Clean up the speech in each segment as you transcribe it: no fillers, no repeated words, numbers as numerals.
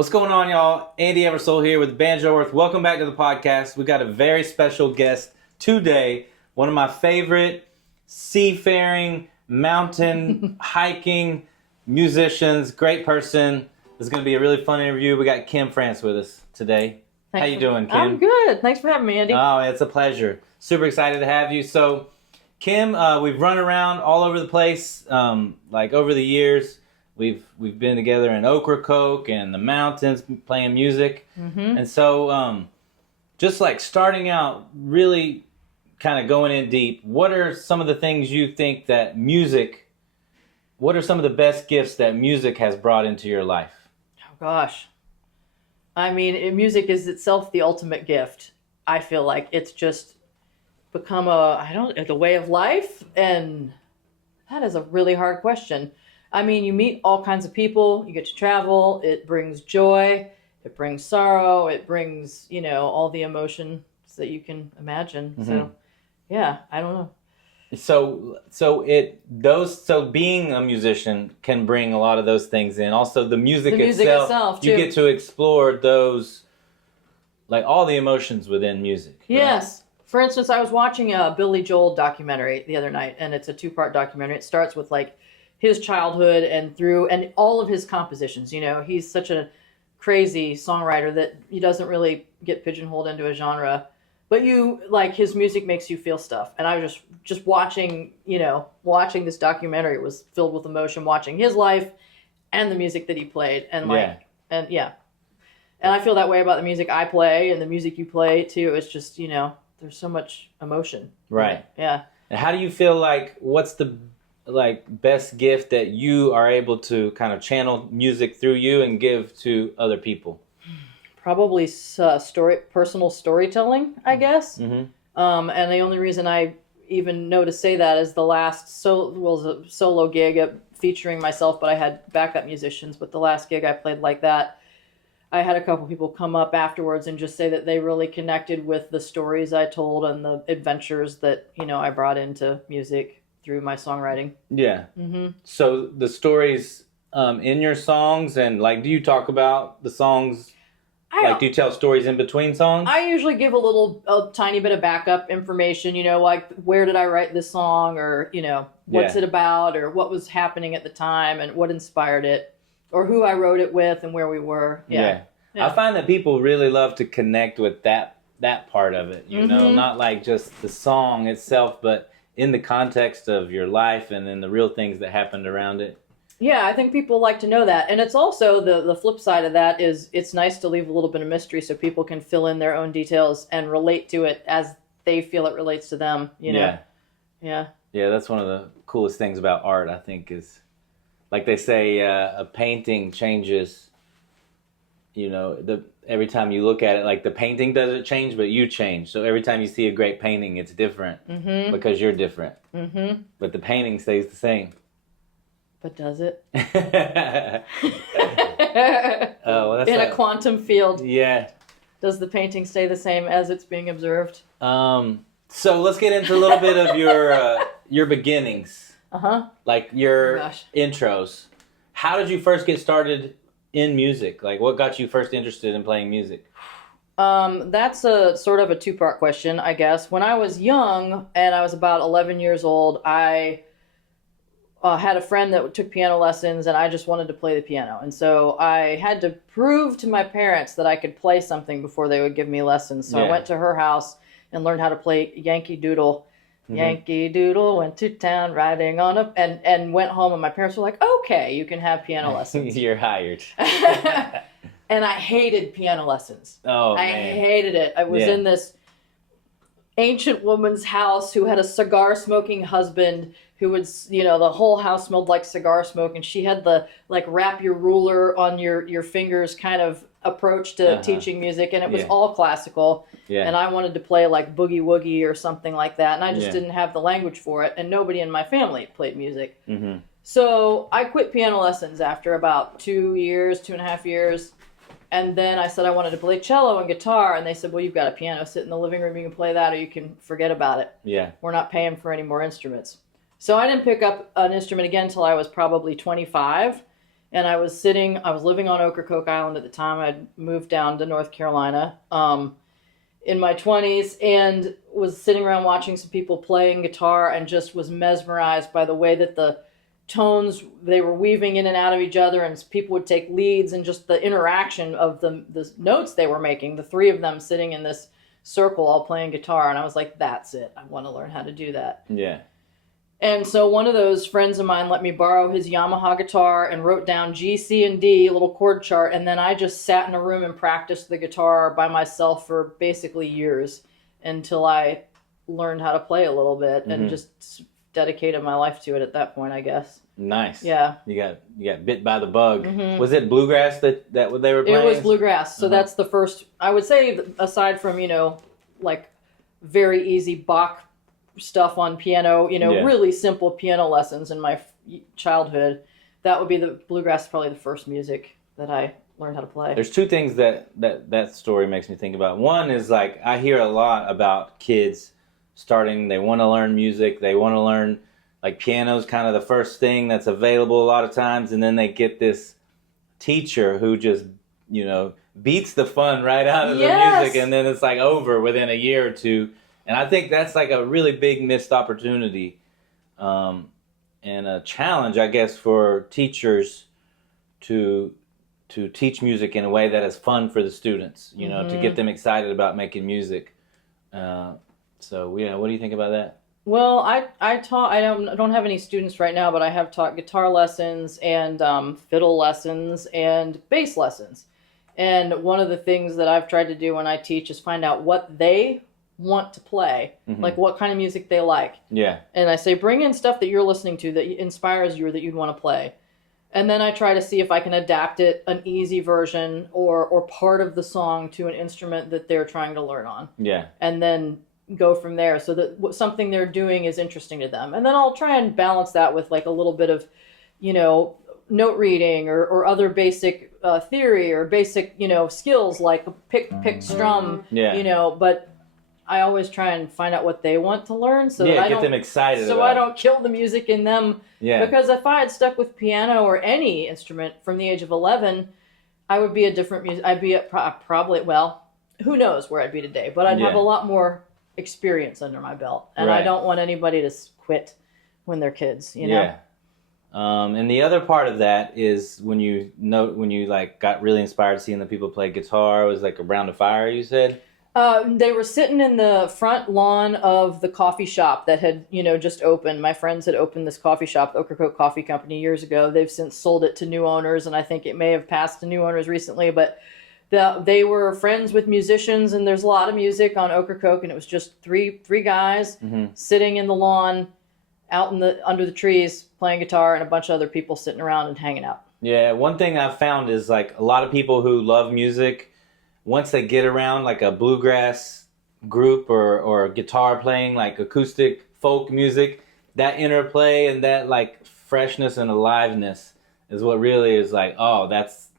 What's going on, y'all? Andy Eversole here with Banjo. Welcome back to the podcast. We got a very special guest today. One of my favorite seafaring, mountain hiking musicians. Great person. This is going to be a really fun interview. We got Kim France with us today. How you doing, Kim? I'm good. Thanks for having me, Andy. Oh, it's a pleasure. Super excited to have you. So, Kim, we've run around all over the place, like over the years. We've been together in Ocracoke and the mountains playing music. Mm-hmm. And so just like starting out, really kind of going in deep, what are some of the things you think that what are some of the best gifts that music has brought into your life? Oh, gosh. I mean, music is itself the ultimate gift. I feel like it's just become the way of life. And that is a really hard question. I mean, you meet all kinds of people, you get to travel, it brings joy, it brings sorrow, it brings, all the emotions that you can imagine. Mm-hmm. So, yeah, I don't know. So being a musician can bring a lot of those things in. Also, the music itself too. You get to explore those, like all the emotions within music. Right? Yes. For instance, I was watching a Billy Joel documentary the other night, and it's a 2-part documentary. It starts with like his childhood and all of his compositions. He's such a crazy songwriter that he doesn't really get pigeonholed into a genre, but his music makes you feel stuff. And I was just watching this documentary. It was filled with emotion, watching his life and the music that he played. And and I feel that way about the music I play and the music you play too. It's just, there's so much emotion. Right. Yeah. And how do you feel like, what's the best gift that you are able to kind of channel music through you and give to other people? Probably personal storytelling, I guess. Mm-hmm. And the only reason I even know to say that is the last was a solo gig featuring myself, but I had backup musicians. But the last gig I played like that, I had a couple people come up afterwards and just say that they really connected with the stories I told and the adventures that I brought into music through my songwriting. Yeah. Mm-hmm. So the stories in your songs, and do you talk about the songs? Do you tell stories in between songs? I usually give a tiny bit of backup information, like where did I write this song, or, what's it about, or what was happening at the time and what inspired it, or who I wrote it with and where we were. Yeah. I find that people really love to connect with that part of it, Mm-hmm. not like just the song itself, but in the context of your life and in the real things that happened around it. Yeah, I think people like to know that. And it's also the flip side of that is it's nice to leave a little bit of mystery so people can fill in their own details and relate to it as they feel it relates to them, Yeah. Yeah, that's one of the coolest things about art, I think, is like they say, a painting changes, every time you look at it, like the painting doesn't change, but you change. So every time you see a great painting, it's different. Mm-hmm. Because you're different. Mm-hmm. But the painting stays the same. But does it? Well, in a quantum field. Yeah. Does the painting stay the same as it's being observed? So let's get into a little bit of your beginnings. Uh-huh. Like your intros. How did you first get started in music? Like, what got you first interested in playing music? That's a sort of a 2-part question, I guess. When I was young and I was about 11 years old, I had a friend that took piano lessons, and I just wanted to play the piano. And so I had to prove to my parents that I could play something before they would give me lessons. So I went to her house and learned how to play Yankee Doodle. Mm-hmm. Yankee Doodle went to town riding on and went home, and my parents were like, okay, you can have piano lessons. You're hired. And I hated piano lessons. Oh, I man. hated it. I was in this ancient woman's house who had a cigar-smoking husband who would, the whole house smelled like cigar smoke, and she had the, wrap your ruler on your fingers kind of approach to teaching music, and it was all classical. Yeah. And I wanted to play boogie woogie or something like that, and I just didn't have the language for it, and nobody in my family played music. Mm-hmm. So I quit piano lessons after about 2.5 years, and then I said I wanted to play cello and guitar, and they said, well, you've got a piano, sit in the living room, you can play that, or you can forget about it. Yeah. We're not paying for any more instruments. So I didn't pick up an instrument again until I was probably 25, and I was living on Ocracoke Island at the time. I'd moved down to North Carolina in my 20s, and was sitting around watching some people playing guitar, and just was mesmerized by the way that the tones, they were weaving in and out of each other, and people would take leads, and just the interaction of the notes they were making, the three of them sitting in this circle all playing guitar. And I was like, that's it, I want to learn how to do that. Yeah. And so one of those friends of mine let me borrow his Yamaha guitar and wrote down G, C, and D, a little chord chart, and then I just sat in a room and practiced the guitar by myself for basically years until I learned how to play a little bit, and just dedicated my life to it at that point, I guess. Nice. Yeah. You got bit by the bug. Was it bluegrass that they were playing? It was bluegrass. So that's the first, I would say, aside from, like very easy Bach stuff on piano, really simple piano lessons in my childhood, that would be the bluegrass, probably the first music that I learned how to play. There's two things that story makes me think about. One is, like, I hear a lot about kids starting, they want to learn music, they want to learn, like, piano's kind of the first thing that's available a lot of times, and then they get this teacher who just, beats the fun right out of the music, and then it's like over within a year or two. And I think that's like a really big missed opportunity, and a challenge, I guess, for teachers to teach music in a way that is fun for the students, to get them excited about making music. So yeah, what do you think about that? Well, I taught. I don't have any students right now, but I have taught guitar lessons and fiddle lessons and bass lessons. And one of the things that I've tried to do when I teach is find out what they want to play, like what kind of music they like. Yeah. And I say, bring in stuff that you're listening to that inspires you or that you'd want to play. And then I try to see if I can adapt it, an easy version or part of the song, to an instrument that they're trying to learn on. Yeah. And then go from there, so that something they're doing is interesting to them. And then I'll try and balance that with like a little bit of, note reading or other basic theory or basic, skills like pick, strum, but I always try and find out what they want to learn, so that I get them excited. So I don't kill the music in them. Yeah. Because if I had stuck with piano or any instrument from the age of 11, I would be a different music. I'd be probably, well, who knows where I'd be today, but I'd have a lot more experience under my belt, and I don't want anybody to quit when they're kids. Yeah. And the other part of that is when you like got really inspired seeing the people play guitar. It was like around a fire, you said. They were sitting in the front lawn of the coffee shop that had, just opened. My friends had opened this coffee shop, the Ocracoke Coffee Company, years ago. They've since sold it to new owners, and I think it may have passed to new owners recently, but they were friends with musicians, and there's a lot of music on Ocracoke, and it was just three guys sitting in the lawn out under the trees playing guitar, and a bunch of other people sitting around and hanging out. Yeah, one thing I've found is, like, a lot of people who love music, once they get around like a bluegrass group or guitar playing, like acoustic folk music, that interplay and that like freshness and aliveness is what really is like, oh, that's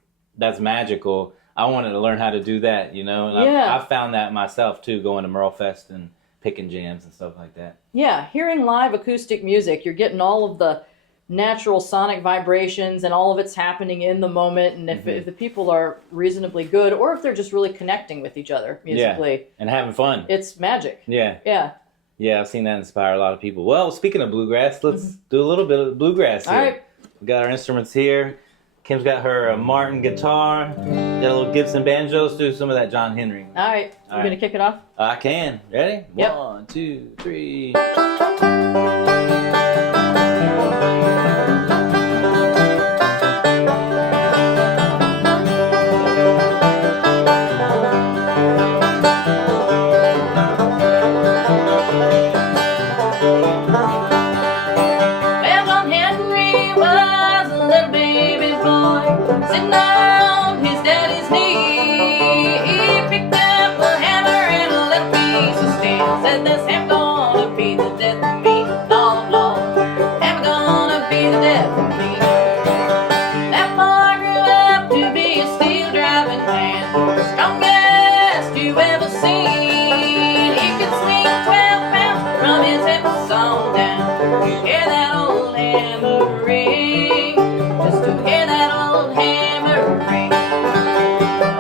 magical. I wanted to learn how to do that, And I've found that myself too, going to Merlefest and picking jams and stuff like that. Yeah, hearing live acoustic music, you're getting all of the natural sonic vibrations, and all of it's happening in the moment. And if the people are reasonably good, or if they're just really connecting with each other musically, and having fun, it's magic. Yeah. I've seen that inspire a lot of people. Well, speaking of bluegrass, let's do a little bit of bluegrass here. All right. We got our instruments here. Kim's got her Martin guitar, got a little Gibson banjo. Let's do some of that John Henry. All right. You gonna kick it off? I can. Ready? Yep. 1, 2, 3. Sitting on his daddy's knee, he picked up a hammer and a little piece of steel. Said, "This hammer gonna be the death of me. Lord, Lord, hammer gonna be the death of me." That boy grew up to be a steel driving man, the strongest you ever seen. He could swing 12 pounds from his hips on down. You hear that old hammer ring, just to hear that old Well,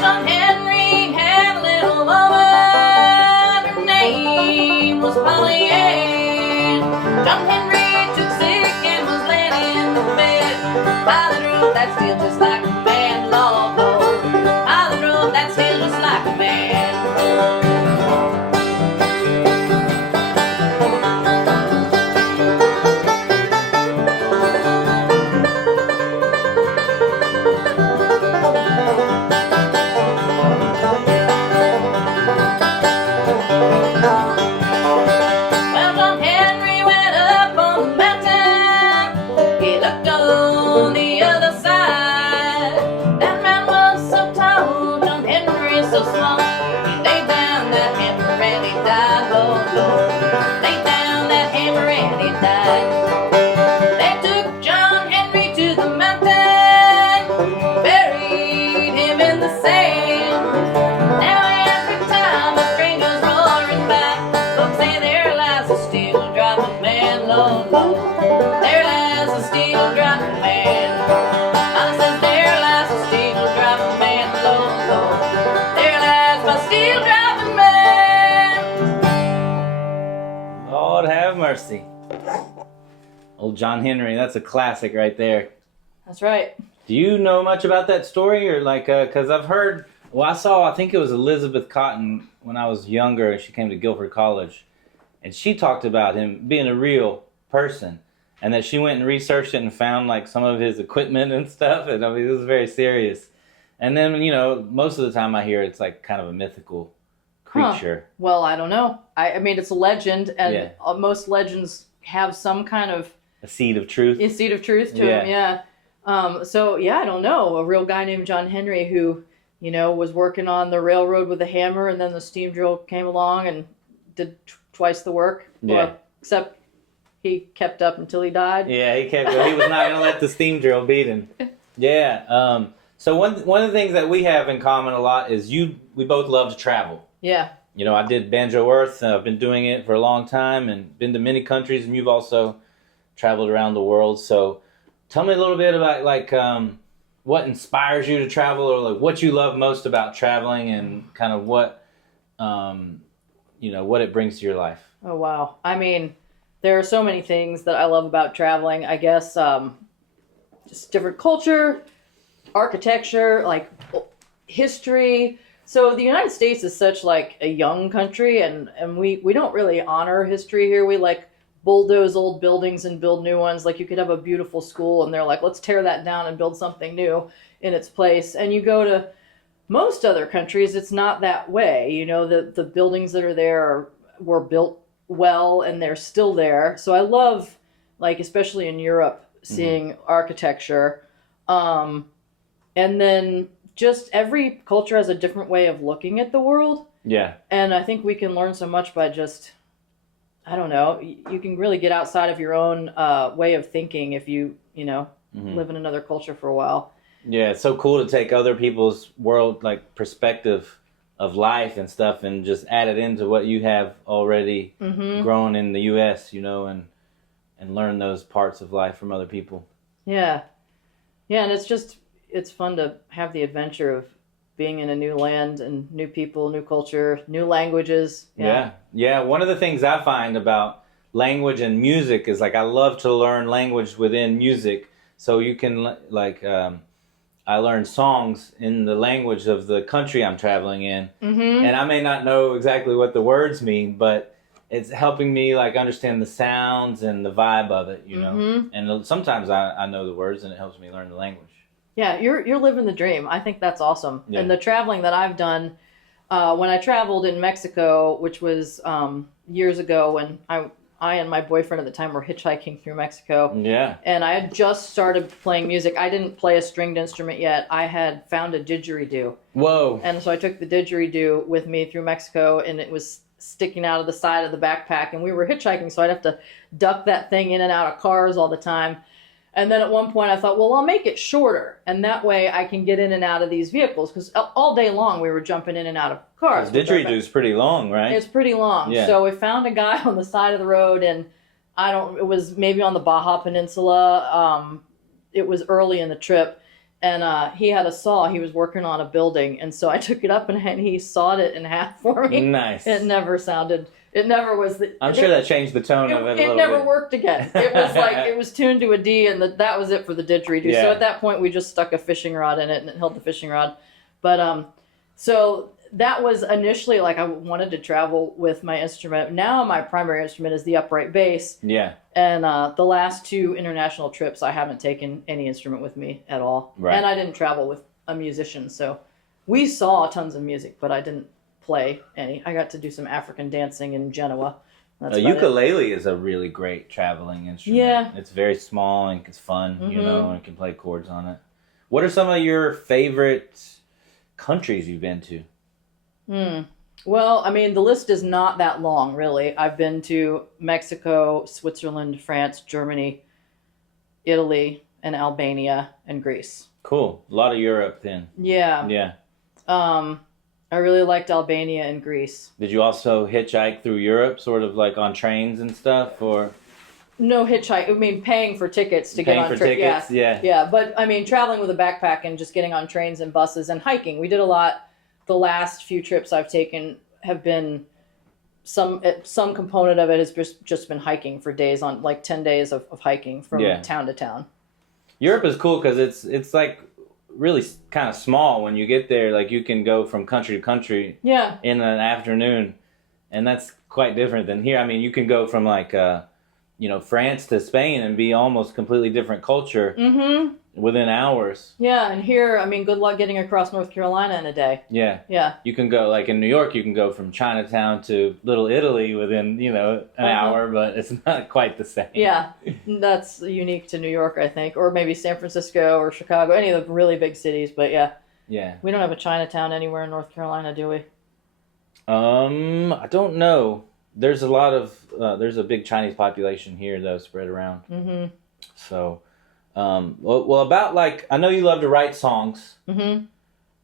John Henry had a little woman. Her name was Polly Ann. John Henry took sick and was laid in the bed. Father drove that steel just like a man, Lord, Lord. Father drove that steel just like a man. Well, John Henry went up on the mountain. He looked on the other side. That man was so tall, John Henry so small. He laid down that hammer and he died, Lord, Lord. Laid down that hammer and he died. They took John Henry to the mountain, buried him in the sand. Now every time a train goes roaring by, folks say there lies a steel dropping man, Lord, Lord. There lies a steel dropping man. Mama says there lies a steel dropping man, Lord, Lord. There lies my steel dropping man. Lord have mercy. Old John Henry, that's a classic right there. That's right. Do you know much about that story, or like, because I've heard, well, I think it was Elizabeth Cotton when I was younger. She came to Guilford College, and she talked about him being a real person, and that she went and researched it and found like some of his equipment and stuff, and I mean, it was very serious. And then, you know, most of the time I hear it's like kind of a mythical creature. Well, I don't know. I mean, it's a legend, and Yeah. most legends have some kind of A seed of truth. seed of truth to them. Yeah. So yeah, I don't know. A real guy named John Henry who, you know, was working on the railroad with a hammer, and then the steam drill came along and did twice the work. Yeah. Well, except he kept up until he died. Yeah, he was not going to let the steam drill beat him. Yeah. So one of the things that we have in common a lot is we both love to travel. Yeah. You know, I did Banjo Earth. I've been doing it for a long time and been to many countries, and you've also traveled around the world. So tell me a little bit about like what inspires you to travel, or like what you love most about traveling, and kind of what you know, what it brings to your life. Oh wow. I mean, there are so many things that I love about traveling. I guess just different culture, architecture, like history. So the United States is such like a young country, and we don't really honor history here. We like bulldoze old buildings and build new ones. Like you could have a beautiful school and they're like, let's tear that down and build something new in its place. And you go to most other countries, it's not that way. You know, the buildings that are there were built well and they're still there. So I love, like, especially in Europe, seeing architecture. And then just every culture has a different way of looking at the world. Yeah. And I think we can learn so much by just, I don't know, you can really get outside of your own way of thinking if you know, live in another culture for a while. Yeah, it's so cool to take other people's world, like, perspective of life and stuff, and just add it into what you have already grown in the U.S., you know, and learn those parts of life from other people. Yeah. Yeah, and it's fun to have the adventure of being in a new land and new people, new culture, new languages. Yeah. One of the things I find about language and music is, like, I love to learn language within music. So you can, like, I learn songs in the language of the country I'm traveling in. And I may not know exactly what the words mean, but it's helping me, like, understand the sounds and the vibe of it, you know. And sometimes I know the words, and it helps me learn the language. Yeah, you're living the dream. I think that's awesome. Yeah. And the traveling that I've done, when I traveled in Mexico, which was years ago, when I and my boyfriend at the time were hitchhiking through Mexico. Yeah. And I had just started playing music. I didn't play a stringed instrument yet. I had found a didgeridoo. Whoa. And so I took the didgeridoo with me through Mexico, and it was sticking out of the side of the backpack. And we were hitchhiking, so I'd have to duck that thing in and out of cars all the time. And then at one point I thought, well, I'll make it shorter. And that way I can get in and out of these vehicles. Because all day long we were jumping in and out of cars. Didgeridoo's pretty long, right? It's pretty long. Yeah. So we found a guy on the side of the road, and it was maybe on the Baja Peninsula. It was early in the trip. And he had a saw. He was working on a building. And so I took it up and he sawed it in half for me. Nice. It never was. I'm sure that changed the tone of it a little bit. It never worked again. It was like, it was tuned to a D, and that was it for the didgeridoo. Yeah. So at that point, we just stuck a fishing rod in it, and it held the fishing rod. But, so that was initially, like, I wanted to travel with my instrument. Now my primary instrument is the upright bass. Yeah. And the last 2 international trips, I haven't taken any instrument with me at all. Right. And I didn't travel with a musician, so we saw tons of music, but I didn't play any. I got to do some African dancing in Genoa. That's A about ukulele is a really great traveling instrument. Yeah. It's very small and it's fun, you Mhm. know, and you can play chords on it. What are some of your favorite countries you've been to? Well, I mean, the list is not that long, really. I've been to Mexico, Switzerland, France, Germany, Italy, and Albania, and Greece. Cool. A lot of Europe then. Yeah. Yeah. I really liked Albania and Greece. Did you also hitchhike through Europe, sort of like on trains and stuff, or No hitchhike. I mean, paying for tickets to paying get on for tickets? Yeah. Yeah, but I mean, traveling with a backpack and just getting on trains and buses and hiking. We did a lot. The last few trips I've taken have been some component of it has just been hiking for days, on like 10 days of hiking from town to town. Europe is cool because it's like really kind of small when you get there. Like you can go from country to country Yeah. in an afternoon, and that's quite different than here. I mean, you can go from like France to Spain and be almost completely different culture within hours. Yeah, and here, I mean, good luck getting across North Carolina in a day. Yeah. Yeah. You can go, like in New York, you can go from Chinatown to Little Italy within, an hour, but it's not quite the same. Yeah, that's unique to New York, I think, or maybe San Francisco or Chicago, any of the really big cities. But yeah, we don't have a Chinatown anywhere in North Carolina, do we? I don't know. There's a lot of there's a big Chinese population here though spread around. Mm-hmm. So, well, about like I know you love to write songs. Mm-hmm.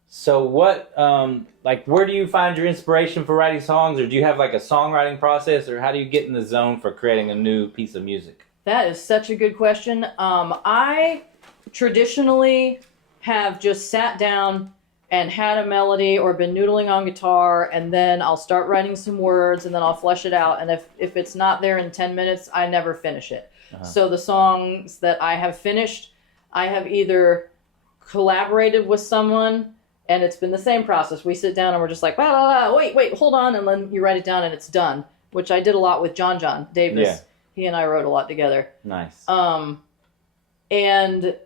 So what where do you find your inspiration for writing songs, or do you have like a songwriting process, or how do you get in the zone for creating a new piece of music? That is such a good question. I traditionally have just sat down and had a melody or been noodling on guitar, and then I'll start writing some words, and then I'll flesh it out. And if it's not there in 10 minutes, I never finish it. Uh-huh. So the songs that I have finished, I have either collaborated with someone, and it's been the same process. We sit down and we're just like, wait, hold on, and then you write it down and it's done, which I did a lot with John Davis. Yeah. He and I wrote a lot together. Nice. And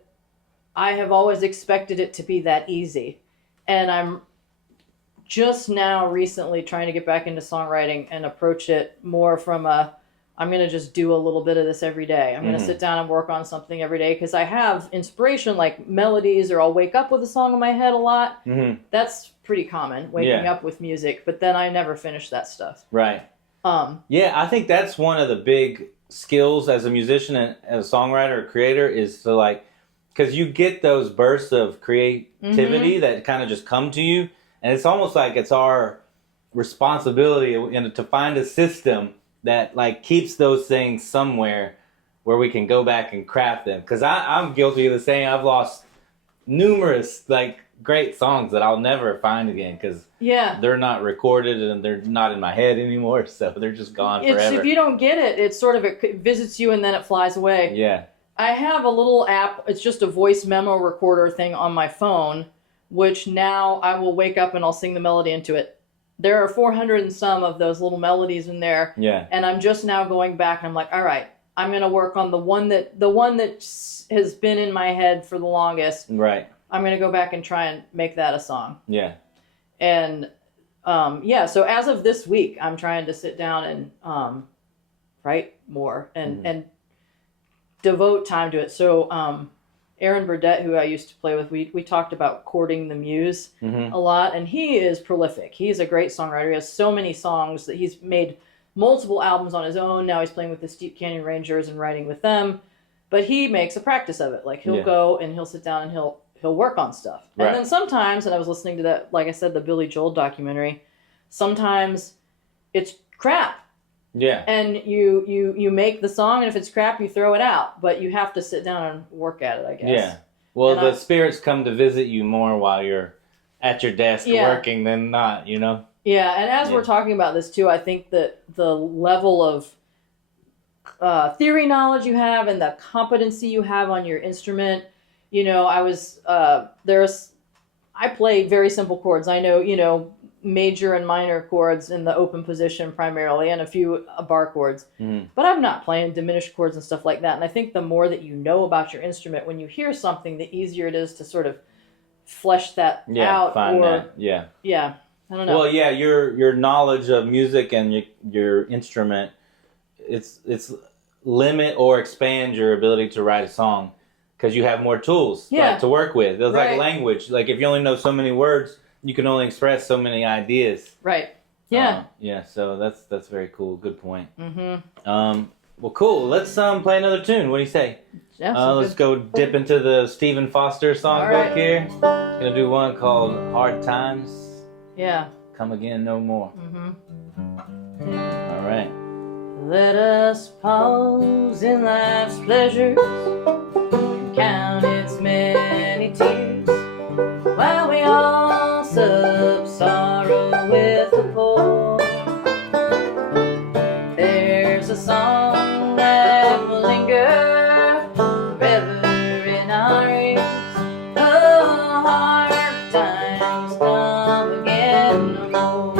I have always expected it to be that easy. And I'm just now recently trying to get back into songwriting and approach it more from I'm going to just do a little bit of this every day. I'm going to sit down and work on something every day because I have inspiration like melodies, or I'll wake up with a song in my head a lot. Mm-hmm. That's pretty common, waking up with music, but then I never finish that stuff. Right. I think that's one of the big skills as a musician and as a songwriter or creator is to because you get those bursts of creativity that kind of just come to you, and it's almost like it's our responsibility to find a system that keeps those things somewhere where we can go back and craft them. Because I'm guilty of the same. I've lost numerous great songs that I'll never find again because they're not recorded and they're not in my head anymore, so they're just gone forever. If you don't get it, it's sort of it visits you and then it flies away. Yeah. I have a little app, it's just a voice memo recorder thing on my phone, which now I will wake up and I'll sing the melody into it. There are 400 and some of those little melodies in there. Yeah. And I'm just now going back and I'm like, all right, I'm going to work on the one that has been in my head for the longest. Right. I'm going to go back and try and make that a song. Yeah. And so as of this week, I'm trying to sit down and write more and devote time to it. So Aaron Burdett, who I used to play with, we talked about courting the muse a lot, and he is prolific. He's a great songwriter. He has so many songs that he's made multiple albums on his own. Now he's playing with the Steep Canyon Rangers and writing with them. but he makes a practice of it. Like he'll Yeah. go and he'll sit down and he'll work on stuff. Right. And then sometimes, and I was listening to that, like I said, the Billy Joel documentary, sometimes it's crap. Yeah. And you make the song, and if it's crap, you throw it out. But you have to sit down and work at it, I guess. Yeah. Well, And the spirits come to visit you more while you're at your desk working than not, you know? Yeah, and as we're talking about this too, I think that the level of theory knowledge you have and the competency you have on your instrument, you know, I play very simple chords. I know, you know, major and minor chords in the open position primarily, and a few bar chords. Mm-hmm. But I'm not playing diminished chords and stuff like that. And I think the more that you know about your instrument, when you hear something, the easier it is to sort of flesh that out. Find that. Yeah. Yeah. I don't know. Well, yeah, your knowledge of music and your instrument, it's limit or expand your ability to write a song because you have more tools to work with. It's like language. Like if you only know so many words, you can only express so many ideas. Right. Yeah. Yeah. So that's very cool. Good point. Mm-hmm. Well, cool. Let's play another tune. What do you say? Yeah, let's go dip into the Stephen Foster songbook here. Gonna do one called "Hard Times." Yeah. Come again, no more. Mm-hmm. All right. Let us pause in life's pleasures and count its many tears while we all sup sorrow with the poor. There's a song that will linger forever in our ears. Oh, hard times come again no more.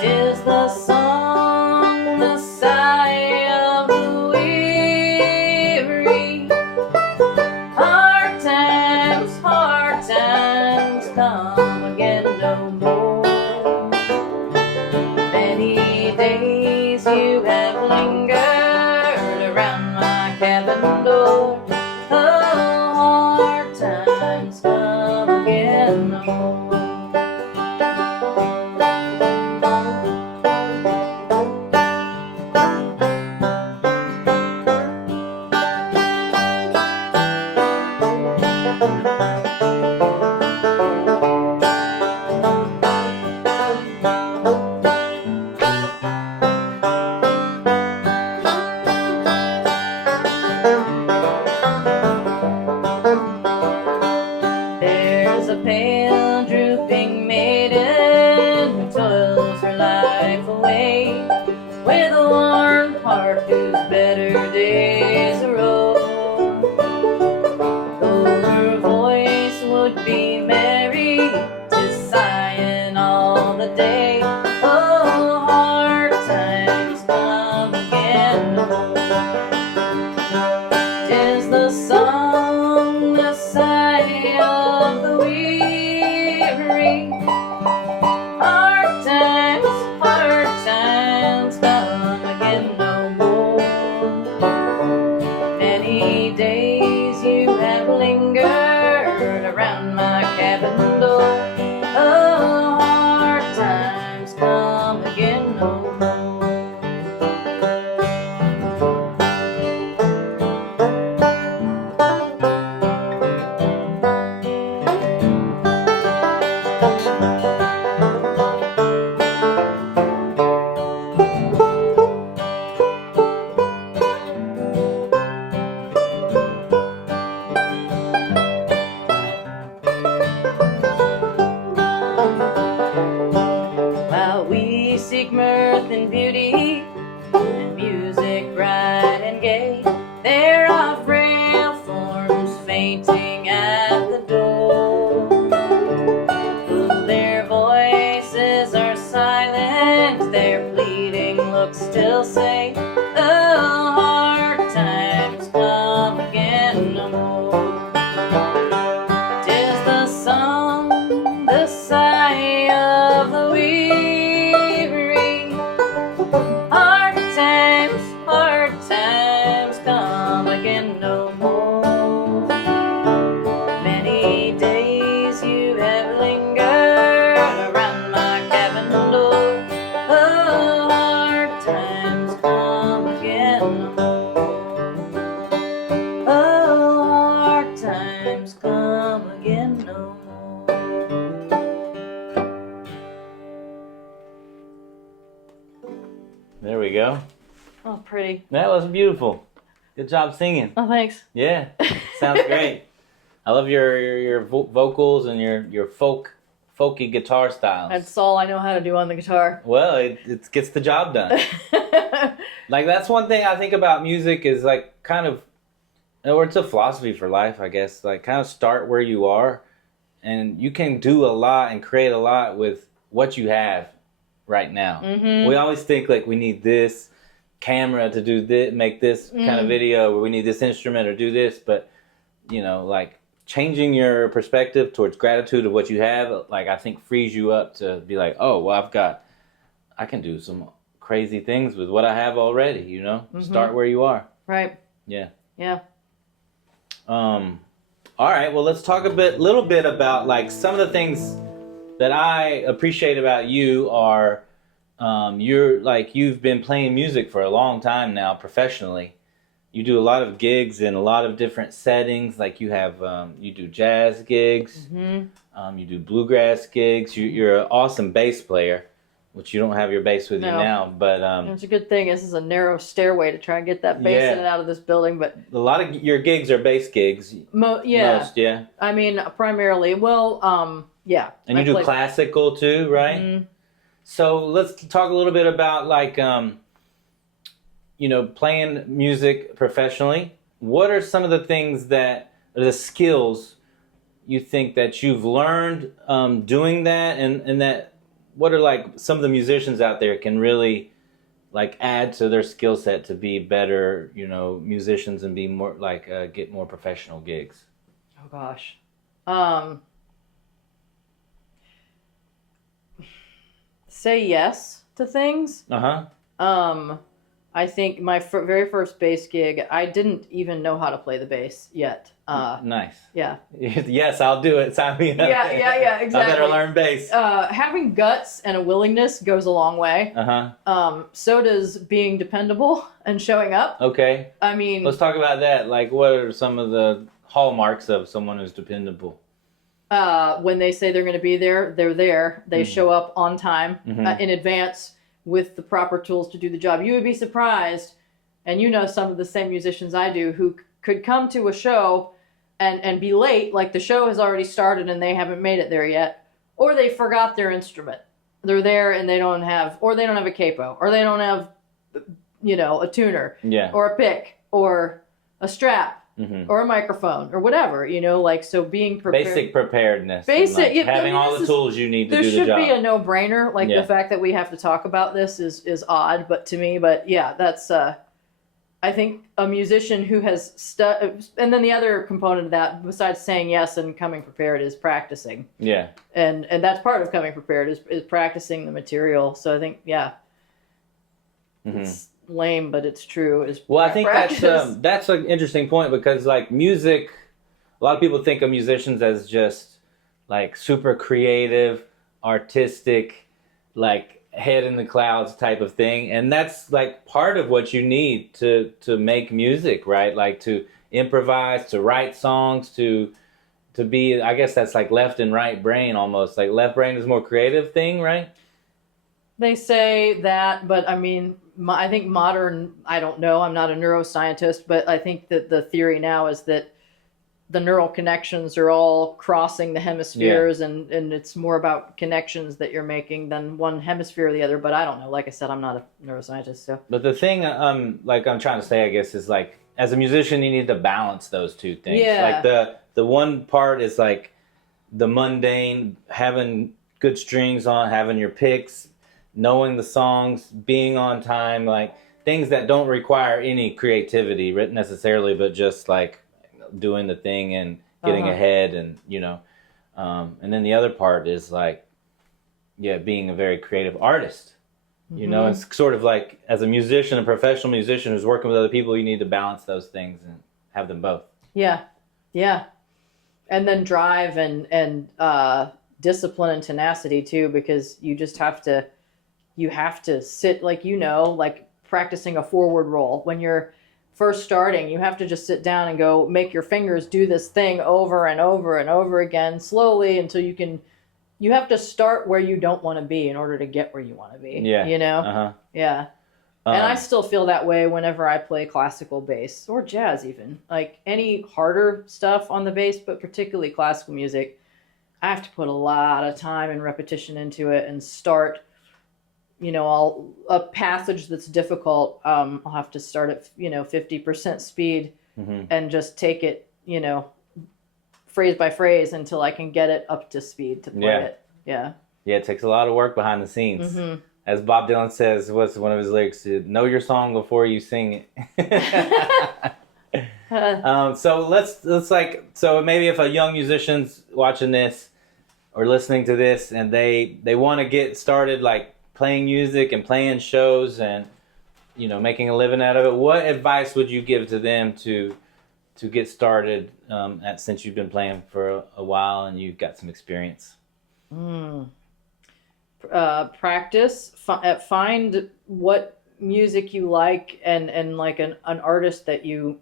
'Tis the song, the sigh of the weary. Hard times come again no more. Many days you have lingered around my cabin door. Oh, hard times come again no more. There's a pale drooping maiden who toils her life away with a worn heart whose better days are o'er. Though her voice would be merry, 'tis sighing all the day. Oh, hard times come again no more. 'Tis the song, the sigh of the weary. Hard times come again no more. Many days you have lingered around my cabin door. Oh, hard times come again no more. While we seek mirth and beauty and music bright and gay, there are frail forms fainting at the door. Their voices are silent, their pleading looks still say, oh, hard times come again no more. 'Tis the song, the sigh of the weary. Hard times come again no more. come again no more. There we go. Oh, pretty. That was beautiful. Good job singing. Oh, thanks. Yeah, sounds great. I love your vocals and your folky guitar styles. That's all I know how to do on the guitar. Well, it gets the job done. Like, that's one thing I think about music is, like, kind of, or it's a philosophy for life, I guess. Like, kind of start where you are, and you can do a lot and create a lot with what you have right now. Mm-hmm. We always think, like, we need this camera to do this, make this kind of video, or we need this instrument or do this, but, you know, like, changing your perspective towards gratitude of what you have, like, I think frees you up to be like, oh, well, I can do some crazy things with what I have already, you know? Mm-hmm. Start where you are. Right. Yeah. Yeah. All right, well, let's talk little bit about, like, some of the things that I appreciate about you are, you've been playing music for a long time now professionally. You do a lot of gigs in a lot of different settings. Like, you have, you do jazz gigs, you do bluegrass gigs. You're an awesome bass player, which you don't have your bass with you now. But it's a good thing. This is a narrow stairway to try and get that bass in and out of this building. But a lot of your gigs are bass gigs. Most, yeah. I mean, primarily. Well, yeah. And you do classical too, right? Mm-hmm. So let's talk a little bit about, like, you know, playing music professionally. What are some of the things the skills you think that you've learned doing that, and that what are, like, some of the musicians out there can really, like, add to their skill set to be better, you know, musicians and be more, like, get more professional gigs? Oh gosh. Say yes to things. I think my very first bass gig, I didn't even know how to play the bass yet. Nice. Yeah. Yes, I'll do it. Sign me up. Yeah, exactly. I better learn bass. Having guts and a willingness goes a long way. So does being dependable and showing up. Okay. I mean, let's talk about that. Like, what are some of the hallmarks of someone who's dependable? When they say they're going to be there, they're there. They show up on time, in advance, with the proper tools to do the job. You would be surprised, and you know some of the same musicians I do, who could come to a show and be late, like the show has already started and they haven't made it there yet, or they forgot their instrument. They're there and they don't have a capo, or they don't have, you know, a tuner, or a pick, or a strap, or a microphone, or whatever, you know, like, so being prepared. Basic preparedness. Basic, like having all the tools you need to do the job. There should be a no-brainer. Like, the fact that we have to talk about this is odd, but to me, yeah, that's, I think a musician who has and then the other component of that, besides saying yes and coming prepared, is practicing. Yeah. And that's part of coming prepared, is practicing the material. So I think, it's lame, but it's true. Well, I think that's an interesting point, because, like, music, a lot of people think of musicians as just, like, super creative, artistic, like, head in the clouds type of thing, and that's, like, part of what you need to make music, right? Like, to improvise, to write songs, to be, I guess that's like left and right brain almost. Like, left brain is more creative thing, right? They say that, but I mean, I think modern, I don't know, I'm not a neuroscientist, but I think that the theory now is that the neural connections are all crossing the hemispheres, and it's more about connections that you're making than one hemisphere or the other. But I don't know. Like I said, I'm not a neuroscientist. So. But the thing, like I'm trying to say, I guess, is, like, as a musician, you need to balance those two things. Yeah. Like, the one part is, like, the mundane, having good strings on, having your picks, knowing the songs, being on time, like, things that don't require any creativity necessarily, but just, like, doing the thing and getting ahead, and, you know, and then the other part is, like, being a very creative artist, you know. It's sort of like, as a musician, a professional musician who's working with other people, you need to balance those things and have them both. Yeah And then drive and discipline and tenacity too, because you just have to sit, like, you know, like practicing a forward roll when you're first starting, you have to just sit down and go make your fingers do this thing over and over and over again slowly until you have to start where you don't want to be in order to get where you want to be. Yeah. You know? Uh-huh. Yeah. And I still feel that way whenever I play classical bass or jazz even. Like any harder stuff on the bass, but particularly classical music, I have to put a lot of time and repetition into it and start, a passage that's difficult, I'll have to start at, 50% speed and just take it, phrase by phrase until I can get it up to speed to play it. Yeah. Yeah, it takes a lot of work behind the scenes. As Bob Dylan says, what's one of his lyrics? Know your song before you sing it. So maybe if a young musician's watching this or listening to this and they want to get started like playing music and playing shows and making a living out of it, what advice would you give to them to get started since you've been playing for a while and you've got some experience? Practice, find what music you like and like an artist that you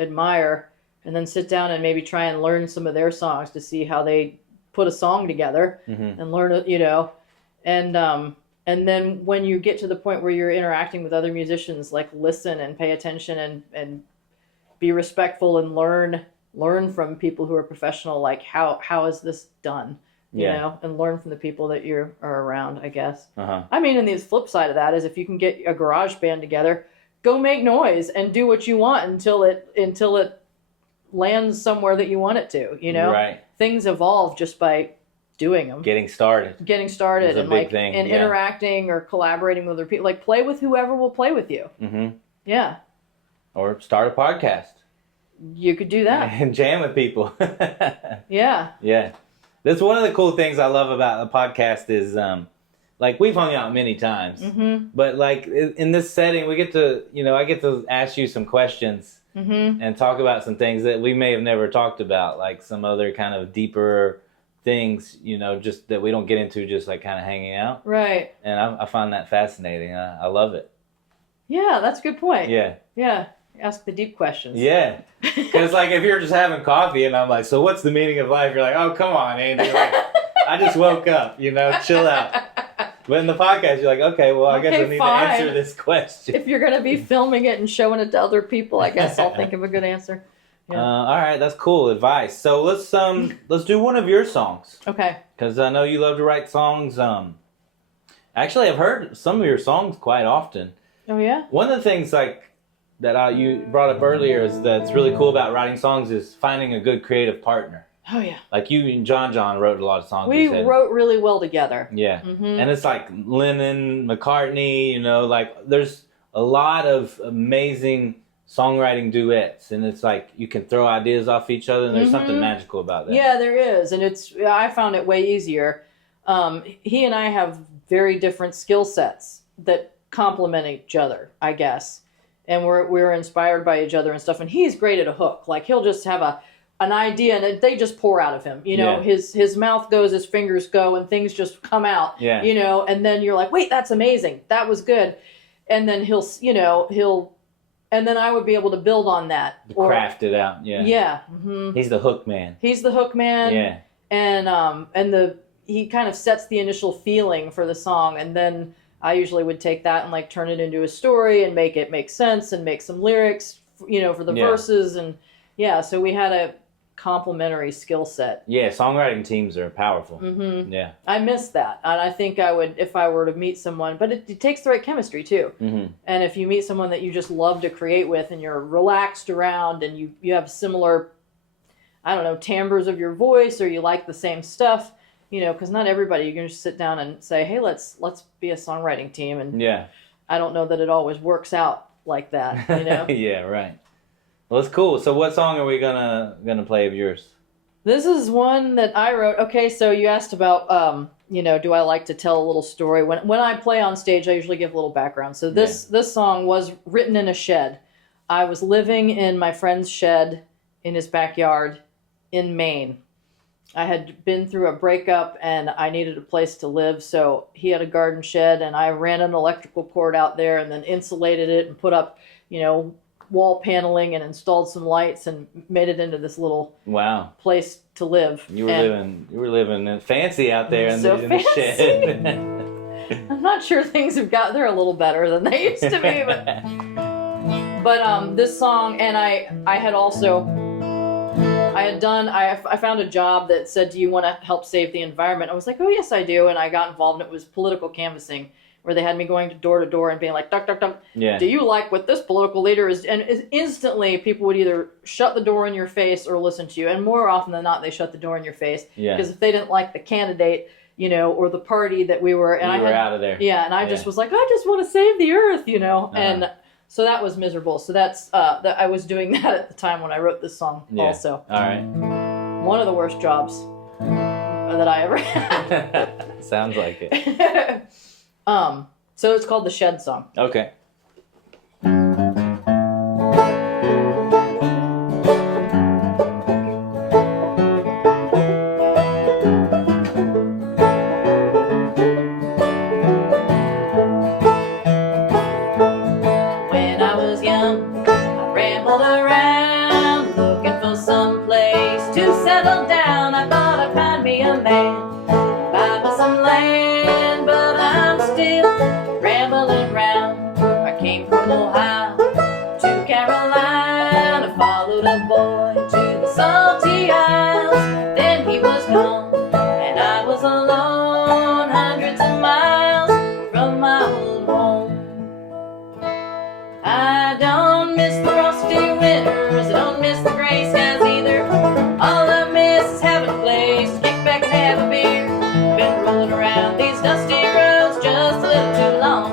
admire, and then sit down and maybe try and learn some of their songs to see how they put a song together and learn it, and then when you get to the point where you're interacting with other musicians, like listen and pay attention and be respectful and learn from people who are professional, like how is this done? And learn from the people that you are around, I guess. I mean, and the flip side of that is if you can get a garage band together, go make noise and do what you want until it lands somewhere that you want it to, Right. Things evolve just by doing them. Getting started and a big thing. And interacting or collaborating with other people. Like play with whoever will play with you. Yeah. Or start a podcast. You could do that. And jam with people. Yeah. Yeah. That's one of the cool things I love about the podcast is, like we've hung out many times, but like in this setting, we get to, I get to ask you some questions and talk about some things that we may have never talked about, like some other kind of deeper things, just that we don't get into just like kind of hanging out. Right. And I find that fascinating. I love it. Yeah, that's a good point. Yeah. Yeah. Ask the deep questions. Yeah. Because, like, if you're just having coffee and I'm like, so what's the meaning of life? You're like, oh, come on, Andy. Like, I just woke up, chill out. But in the podcast, you're like, okay, well, I guess I need to answer this question. If you're going to be filming it and showing it to other people, I guess I'll think of a good answer. Yeah. All right, that's cool advice. So let's do one of your songs. Okay. Because I know you love to write songs. Actually, I've heard some of your songs quite often. Oh, yeah? One of the things, like, that you brought up earlier is that's really cool about writing songs is finding a good creative partner. Oh, yeah. Like you and John wrote a lot of songs. We wrote really well together. Yeah. And it's like Lennon, McCartney, like there's a lot of amazing songwriting duets. And it's like you can throw ideas off each other and there's something magical about that. Yeah, there is. And I found it way easier. He and I have very different skill sets that complement each other, I guess. And we're inspired by each other and stuff. And he's great at a hook. Like he'll just have an idea and they just pour out of him. His mouth goes, his fingers go, and things just come out. Yeah. And then you're like, wait, that's amazing. That was good. And then and then I would be able to build on that. Craft it out. Yeah. Yeah. He's the hook man. Yeah. And he kind of sets the initial feeling for the song, and then I usually would take that and like turn it into a story and make it make sense and make some lyrics, for the verses. And so we had a complementary skill set. Yeah, songwriting teams are powerful. Yeah. I miss that. And I think I would, if I were to meet someone, but it takes the right chemistry too. And if you meet someone that you just love to create with and you're relaxed around and you have similar, I don't know, timbres of your voice, or you like the same stuff, because not everybody, you can just sit down and say, hey, let's be a songwriting team. And I don't know that it always works out like that, Yeah, right. Well, that's cool. So what song are we gonna play of yours? This is one that I wrote. Okay, so you asked about, do I like to tell a little story? When I play on stage, I usually give a little background. So this song was written in a shed. I was living in my friend's shed in his backyard in Maine. I had been through a breakup and I needed a place to live, so he had a garden shed and I ran an electrical cord out there and then insulated it and put up, wall paneling and installed some lights and made it into this little Wow. place to live. You were living fancy out there in the shed. I'm not sure things have got there a little better than they used to be, but this song, and I had also, I found a job that said, do you want to help save the environment? I was like, oh yes I do, and I got involved, and it was political canvassing, where they had me going door to door and being like, duck, duck, duck, Yeah. do you like what this political leader is? And instantly people would either shut the door in your face or listen to you, and more often than not they shut the door in your face. Yeah. Because if they didn't like the candidate, you know, or the party that we were, and you were out of there. Yeah, and I just was like, I just want to save the earth, you know, and so that was miserable. So that's that I was doing that at the time when I wrote this song. Yeah. Also, All right. one of the worst jobs that I ever had. Sounds like it. So it's called the Shed Song. Okay. Settle down, I thought I'd find me a man, buy me some land, but I'm still rambling round. I came from Ohio to Carolina, followed a boy to the salty isles. Then he was gone, and I was alone, hundreds of miles from my old home. I don't miss the frosty winters, I don't miss the gray skies either. All I miss is having a place to kick back and have a beer. Been rolling around these dusty roads just a little too long.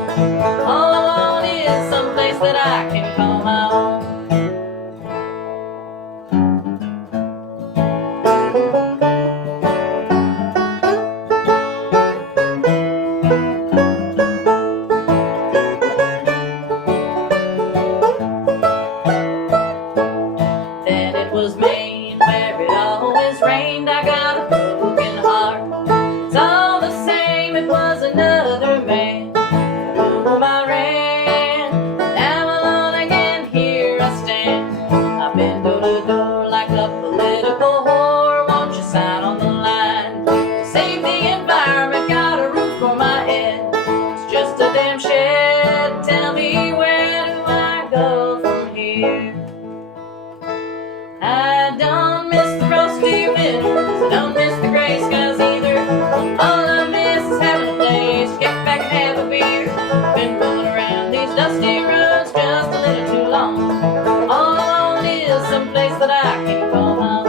All I want is some place that I can call my own. Then it was Maine, where it always rained. I got a broken heart. It's all the same, it was another man whom I ran. Now alone again, here I stand. I've been door to door like a political whore. Won't you sign on the line? Save the environment, got a roof for my head. It's just a damn shed. Tell me, where do I go from here? I don't miss the frosty winters, I don't miss the gray skies either. All I miss is having a place to get back and have a beer. Been rolling around these dusty roads just a little too long. All I want is some place that I can call home.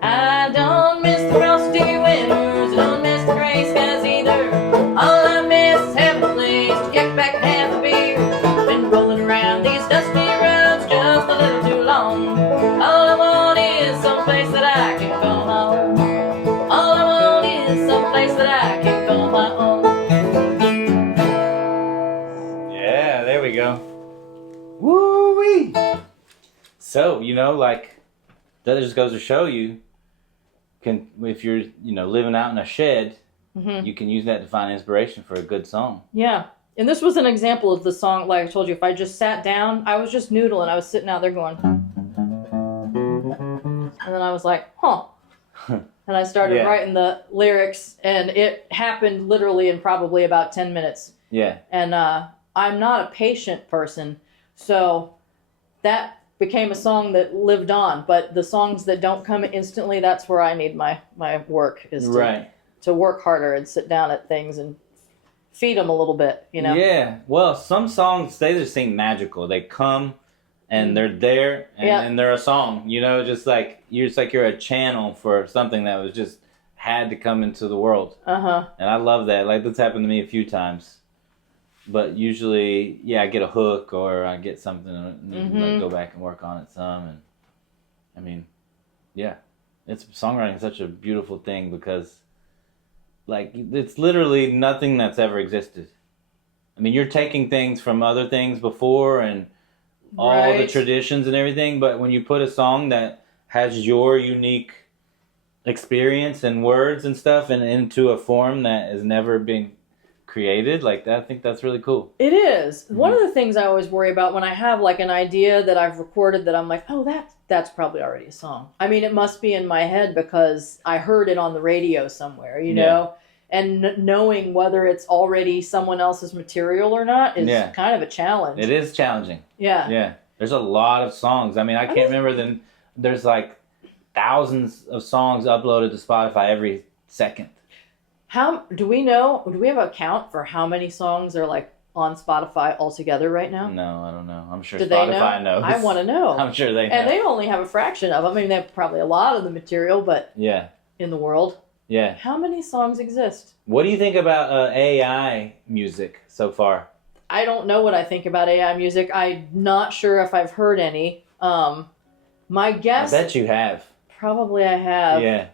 I don't miss the frosty winters, I don't miss the gray skies either. All I miss is having a place to get back and have a beer. Been rolling around these dusty roads just a little too long. All I want is some place that I can call home. All I want is some place that I can call my own. Yeah, there we go. Woo-wee! So, you know, like, that just goes to show you, if you're, you know, living out in a shed, you can use that to find inspiration for a good song. Yeah. And this was an example of the song, like I told you, if I just sat down, I was just noodling. I was sitting out there going, and then I was like, huh. And I started writing the lyrics, and it happened literally in probably about 10 minutes. Yeah. And I'm not a patient person, so that became a song that lived on. But the songs that don't come instantly, that's where I need my work, is to work harder and sit down at things and feed them a little bit, you know? Yeah. Well, some songs, they just seem magical. They come and they're there and they're a song, you know, just like you're a channel for something that was just had to come into the world. And I love that. Like, that's happened to me a few times. but usually, yeah, I get a hook or I get something and need to like, go back and work on it some. And I mean, yeah, it's songwriting is such a beautiful thing because like it's literally nothing that's ever existed. I mean, you're taking things from other things before and all the traditions and everything, but when you put a song that has your unique experience and words and stuff and into a form that has never been created, like that, I think that's really cool. It is. One of the things I always worry about when I have like an idea that I've recorded that I'm like, oh, that's probably already a song. I mean, it must be in my head because I heard it on the radio somewhere, you know? And knowing whether it's already someone else's material or not is kind of a challenge. It is challenging. Yeah. Yeah. There's a lot of songs. I mean, I can't remember there's like thousands of songs uploaded to Spotify every second. How do we have a count for how many songs are like on Spotify altogether right now? No, I don't know. I'm sure Do Spotify they know? knows. I want to know. I'm sure they know. And they only have a fraction of them. I mean, they have probably a lot of the material, but in the world. Yeah. How many songs exist? What do you think about AI music so far? I don't know what I think about AI music. I'm not sure if I've heard any. My guess... I bet you have. Probably I have. Yeah.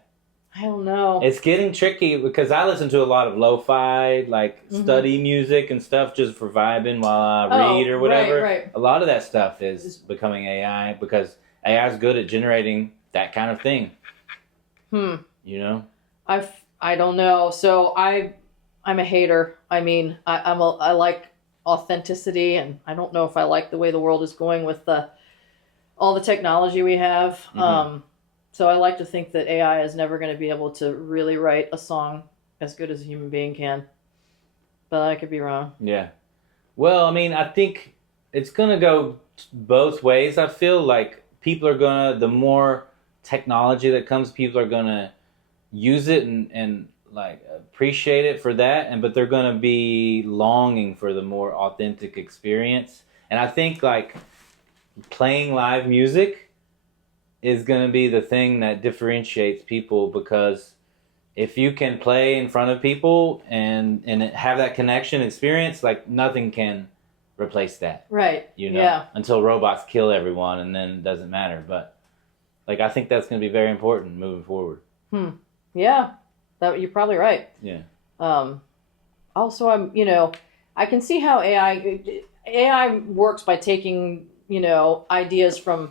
I don't know. It's getting tricky because I listen to a lot of lo-fi, like study music and stuff just for vibing while I read or whatever. Right. A lot of that stuff is becoming AI because AI is good at generating that kind of thing. You know? I don't know. So I'm a hater. I mean, I like authenticity, and I don't know if I like the way the world is going with all the technology we have. So I like to think that AI is never going to be able to really write a song as good as a human being can. But I could be wrong. Yeah. Well, I mean, I think it's going to go both ways. I feel like the more technology that comes, people are going to use it and like appreciate it for that. But they're going to be longing for the more authentic experience. And I think like playing live music is going to be the thing that differentiates people, because if you can play in front of people and have that connection experience, like nothing can replace that. Right. You know, until robots kill everyone and then it doesn't matter. But like, I think that's going to be very important moving forward. Yeah. You're probably right. Yeah. Also, I can see how AI works by taking, ideas from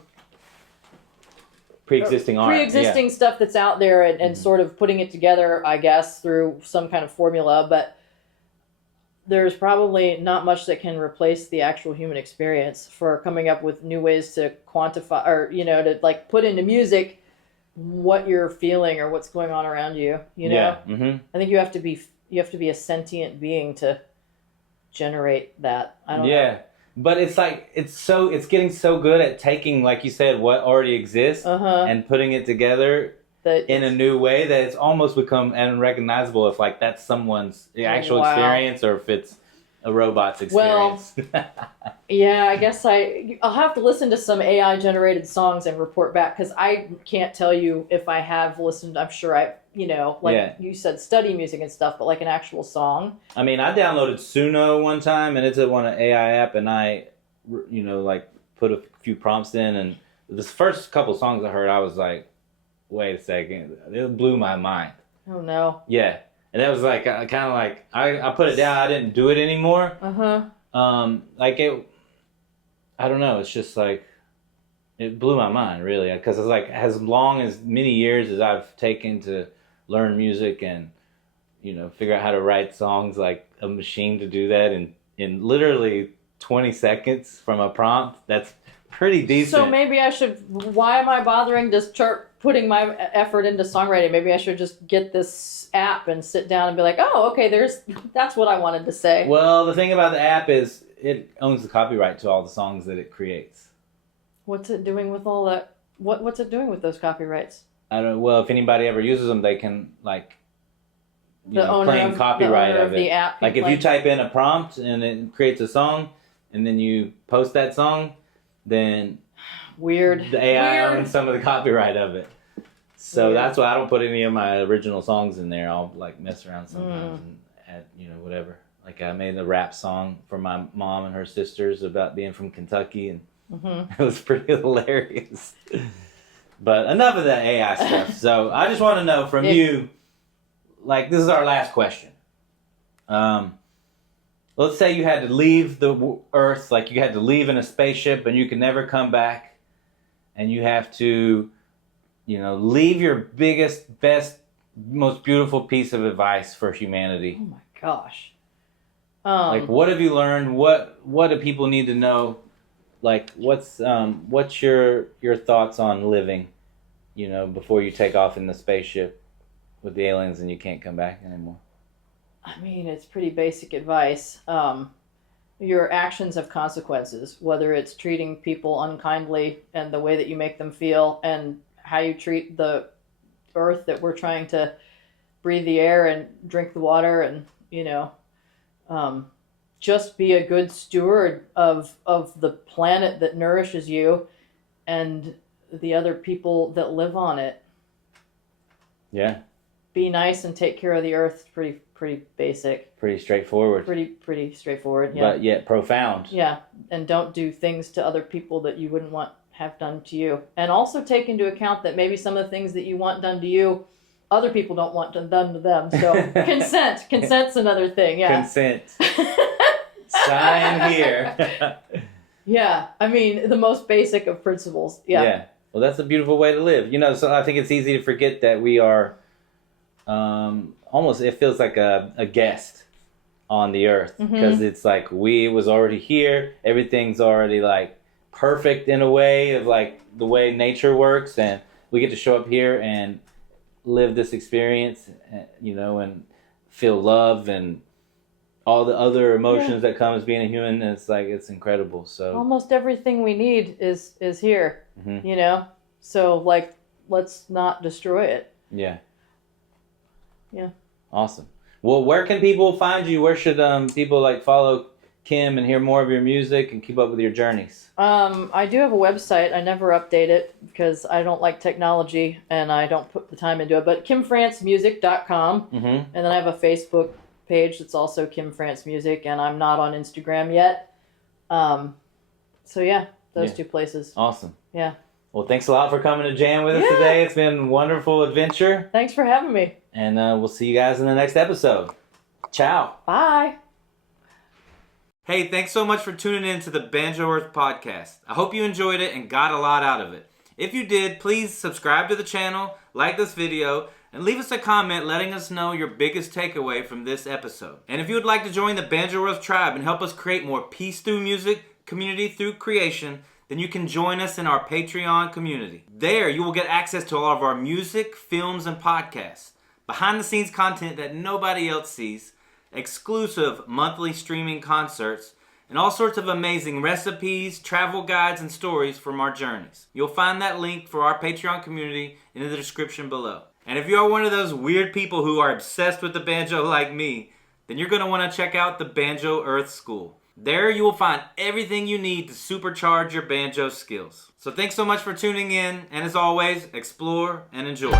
pre-existing stuff that's out there and sort of putting it together, I guess, through some kind of formula. But there's probably not much that can replace the actual human experience for coming up with new ways to quantify or, to like put into music what you're feeling or what's going on around you. I think you have to be a sentient being to generate that. I don't know. But it's like it's getting so good at taking, like you said, what already exists and putting it together in a new way that it's almost become unrecognizable if like that's someone's actual experience or if it's a robot's experience. Well, yeah, I guess I'll have to listen to some AI generated songs and report back, because I can't tell you if I have listened. I'm sure you said study music and stuff, but like an actual song. I mean, I downloaded Suno one time, and it's one AI app, and I, like put a few prompts in, and the first couple songs I heard, I was like, wait a second, it blew my mind. Oh no. Yeah. And that was like, kind of like, I put it down, I didn't do it anymore. Like I don't know, it's just like, it blew my mind, really. Because it's like, as many years as I've taken to learn music and, figure out how to write songs, like a machine to do that in literally 20 seconds from a prompt, that's pretty decent. So maybe why am I bothering to start putting my effort into songwriting? Maybe I should just get this app and sit down and be like, oh, okay, that's what I wanted to say. Well, the thing about the app is it owns the copyright to all the songs that it creates. What's it doing with all that? What's it doing with those copyrights? I don't know. Well, if anybody ever uses them, they can claim copyright of it. The app like if you type in a prompt and it creates a song, and then you post that song, then the AI owns some of the copyright of it. So that's why I don't put any of my original songs in there. I'll like mess around sometimes and add, whatever. Like I made a rap song for my mom and her sisters about being from Kentucky, and it was pretty hilarious. But enough of that AI stuff. So I just want to know from you, like this is our last question. Let's say you had to leave the Earth, like you had to leave in a spaceship and you could never come back, and you have to, leave your biggest, best, most beautiful piece of advice for humanity. Oh my gosh. Like, what have you learned? What do people need to know? Like, what's your thoughts on living, before you take off in the spaceship with the aliens and you can't come back anymore? I mean, it's pretty basic advice. Your actions have consequences, whether it's treating people unkindly and the way that you make them feel, and how you treat the earth that we're trying to breathe the air and drink the water, and just be a good steward of the planet that nourishes you and the other people that live on it. Yeah. Be nice and take care of the earth. Pretty basic. Pretty straightforward. Pretty straightforward, yeah. But yet profound. Yeah, and don't do things to other people that you wouldn't want have done to you. And also take into account that maybe some of the things that you want done to you, other people don't want done to them. So consent. Consent's another thing, yeah. Consent. Sign here. Yeah, I mean, the most basic of principles. Yeah. Well, that's a beautiful way to live. So I think it's easy to forget that we are almost, it feels like a guest on the earth, because it's like we was already here. Everything's already like perfect in a way of like the way nature works, and we get to show up here and live this experience, and feel love and all the other emotions that come as being a human. And it's incredible. So almost everything we need is here, so like, let's not destroy it. Yeah. Awesome. Well, where can people find you? Where should people like follow Kim and hear more of your music and keep up with your journeys? I do have a website. I never update it because I don't like technology and I don't put the time into it. But KimFranceMusic.com. And then I have a Facebook page that's also Kim France Music, and I'm not on Instagram yet. So yeah, those two places. Awesome. Yeah. Well, thanks a lot for coming to jam with us today. It's been a wonderful adventure. Thanks for having me. And we'll see you guys in the next episode. Ciao. Bye. Hey, thanks so much for tuning in to the Banjo Earth podcast. I hope you enjoyed it and got a lot out of it. If you did, please subscribe to the channel, like this video, and leave us a comment letting us know your biggest takeaway from this episode. And if you would like to join the Banjo Earth tribe and help us create more peace through music, community through creation, then you can join us in our Patreon community. There, you will get access to all of our music, films, and podcasts, behind-the-scenes content that nobody else sees, exclusive monthly streaming concerts, and all sorts of amazing recipes, travel guides, and stories from our journeys. You'll find that link for our Patreon community in the description below. And if you are one of those weird people who are obsessed with the banjo like me, then you're going to want to check out the Banjo Earth School. There you will find everything you need to supercharge your banjo skills. So thanks so much for tuning in, and as always, explore and enjoy.